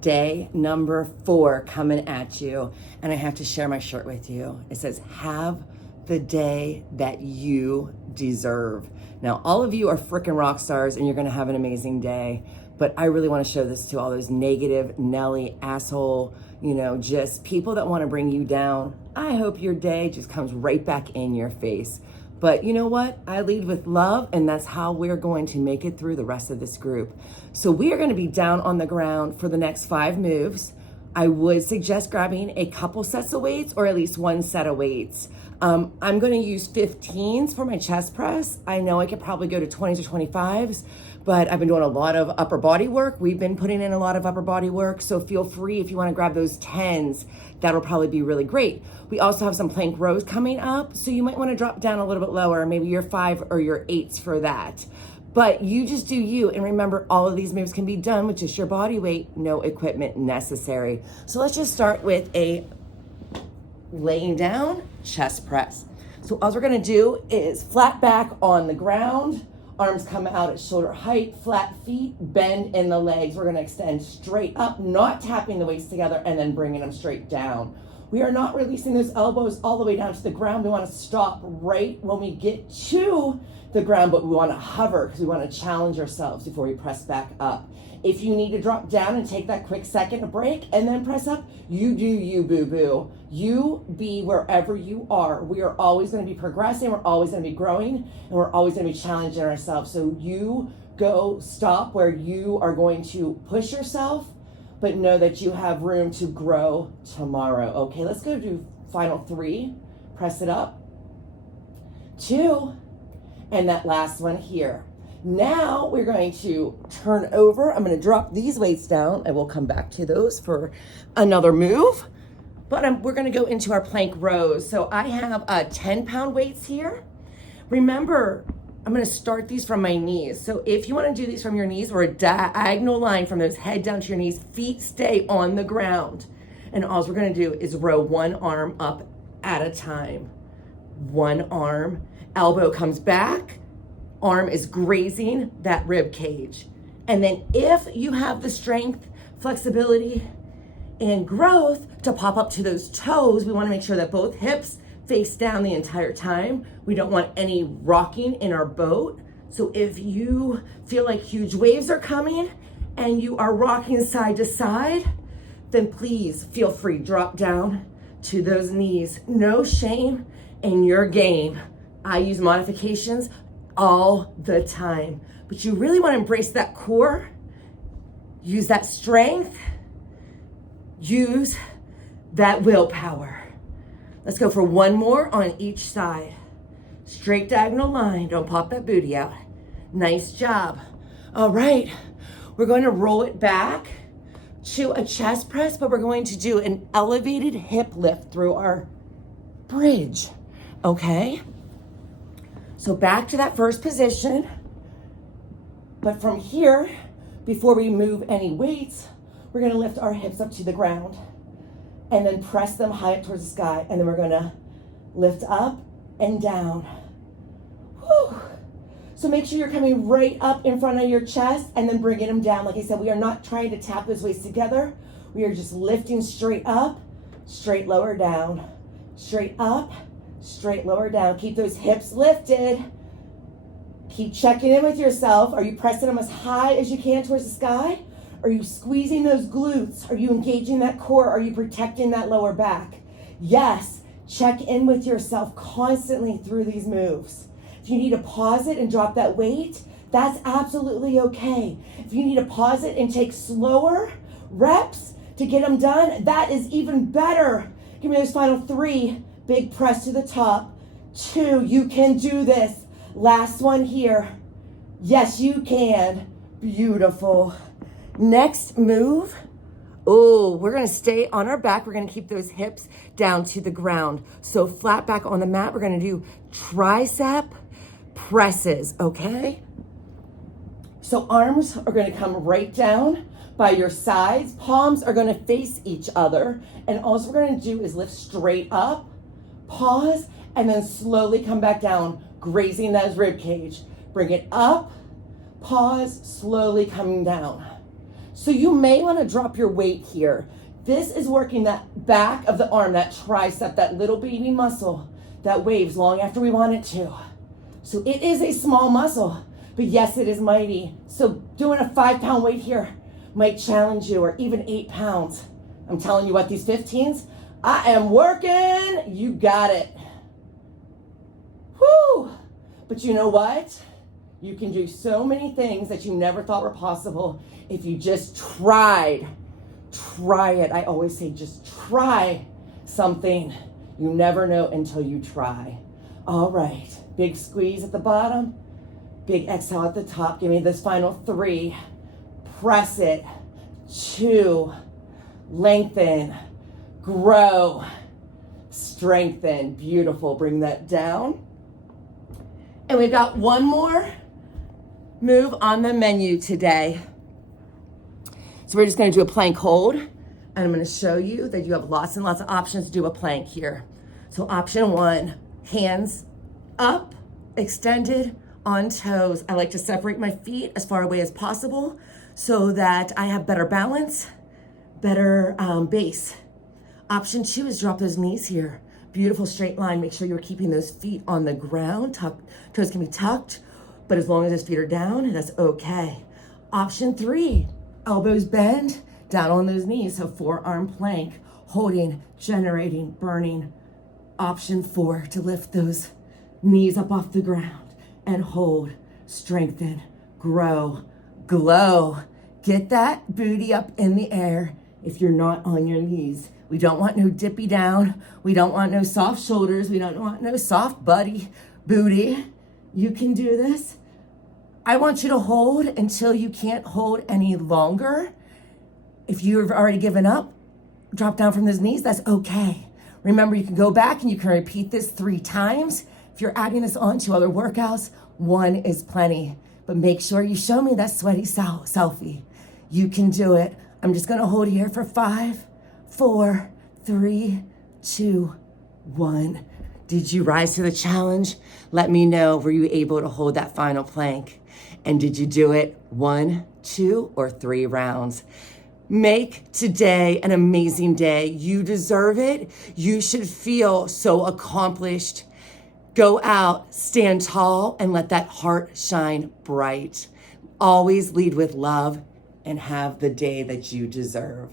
Day number 4 coming at you, and I have to share my shirt with you. It says, have the day that you deserve. Now, all of you are freaking rock stars and you're gonna have an amazing day, but I really wanna show this to all those negative, Nelly, asshole, just people that wanna bring you down. I hope your day just comes right back in your face. But you know what? I lead with love, and that's how we're going to make it through the rest of this group. So we are going to be down on the ground for the next 5 moves. I would suggest grabbing a couple sets of weights or at least 1 set of weights. I'm going to use 15s for my chest press. I know I could probably go to 20s or 25s, but I've been doing a lot of upper body work. We've been putting in a lot of upper body work, so feel free if you want to grab those 10s. That'll probably be really great. We also have some plank rows coming up, so you might want to drop down a little bit lower, maybe your 5 or your 8s for that. But you just do you, and remember, all of these moves can be done with just your body weight, no equipment necessary. So let's just start with a laying down chest press. So all we're gonna do is flat back on the ground, arms come out at shoulder height, flat feet, bend in the legs. We're gonna extend straight up, not tapping the weights together and then bringing them straight down. We are not releasing those elbows all the way down to the ground. We wanna stop right when we get to the ground, but we wanna hover because we wanna challenge ourselves before we press back up. If you need to drop down and take that quick second to break and then press up, you do you, boo-boo. You be wherever you are. We are always gonna be progressing, we're always gonna be growing, and we're always gonna be challenging ourselves. So you go stop where you are going to push yourself, but know that you have room to grow tomorrow. Okay, let's go do final 3. Press it up. 2, and that last one here. Now we're going to turn over. I'm going to drop these weights down and we'll come back to those for another move. But we're going to go into our plank rows. So I have 10-pound weights here. Remember, I'm going to start these from my knees. So if you want to do these from your knees or a diagonal line from those head down to your knees, feet stay on the ground. And all we're going to do is row one arm up at a time. One arm, elbow comes back, arm is grazing that rib cage. And then if you have the strength, flexibility, and growth to pop up to those toes, we want to make sure that both hips face down the entire time. We don't want any rocking in our boat. So if you feel like huge waves are coming and you are rocking side to side, then please feel free, drop down to those knees. No shame in your game. I use modifications all the time, but you really want to embrace that core, use that strength, use that willpower. Let's go for one more on each side. Straight diagonal line, don't pop that booty out. Nice job. All right, we're going to roll it back to a chest press, but we're going to do an elevated hip lift through our bridge, okay? So back to that first position, but from here, before we move any weights, we're gonna lift our hips up to the ground and then press them high up towards the sky, and then we're gonna lift up and down. Whew. So make sure you're coming right up in front of your chest and then bringing them down. Like I said, we are not trying to tap those weights together. We are just lifting straight up, straight lower down, straight up, straight lower down. Keep those hips lifted. Keep checking in with yourself. Are you pressing them as high as you can towards the sky? Are you squeezing those glutes? Are you engaging that core? Are you protecting that lower back? Yes, check in with yourself constantly through these moves. If you need to pause it and drop that weight, that's absolutely okay. If you need to pause it and take slower reps to get them done, that is even better. Give me those final 3. Big press to the top. 2, you can do this. Last one here. Yes, you can. Beautiful. Next move. Oh, we're gonna stay on our back. We're gonna keep those hips down to the ground. So flat back on the mat, we're gonna do tricep presses, okay? So arms are gonna come right down by your sides. Palms are gonna face each other. And all we're gonna do is lift straight up, pause, and then slowly come back down, grazing that rib cage. Bring it up, pause, slowly coming down. So you may want to drop your weight here. This is working that back of the arm, that tricep, that little baby muscle that waves long after we want it to. So it is a small muscle, but yes, it is mighty. So doing a 5-pound weight here might challenge you, or even 8 pounds. I'm telling you what, these 15s, I am working. You got it. Whew. But you know what? You can do so many things that you never thought were possible if you just tried. Try it. I always say just try something. You never know until you try. All right. Big squeeze at the bottom. Big exhale at the top. Give me this final 3. Press it. 2. Lengthen. Grow. Strengthen. Beautiful. Bring that down. And we've got one more move on the menu today. So we're just going to do a plank hold, and I'm going to show you that you have lots and lots of options to do a plank here. So option 1, hands up, extended on toes. I like to separate my feet as far away as possible so that I have better balance, better base. Option 2 is drop those knees here. Beautiful straight line. Make sure you're keeping those feet on the ground. Toes can be tucked, but as long as those feet are down, that's okay. Option 3, elbows bend, down on those knees. So forearm plank, holding, generating, burning. Option 4, to lift those knees up off the ground and hold, strengthen, grow, glow. Get that booty up in the air if you're not on your knees. We don't want no dippy down. We don't want no soft shoulders. We don't want no soft booty. You can do this. I want you to hold until you can't hold any longer. If you've already given up, drop down from those knees, that's okay. Remember, you can go back and you can repeat this 3 times. If you're adding this on to other workouts, 1 is plenty. But make sure you show me that sweaty selfie. You can do it. I'm just gonna hold here for 5, 4, 3, 2, 1. Did you rise to the challenge? Let me know, were you able to hold that final plank? And did you do it 1, 2, or 3 rounds? Make today an amazing day. You deserve it. You should feel so accomplished. Go out, stand tall, and let that heart shine bright. Always lead with love and have the day that you deserve.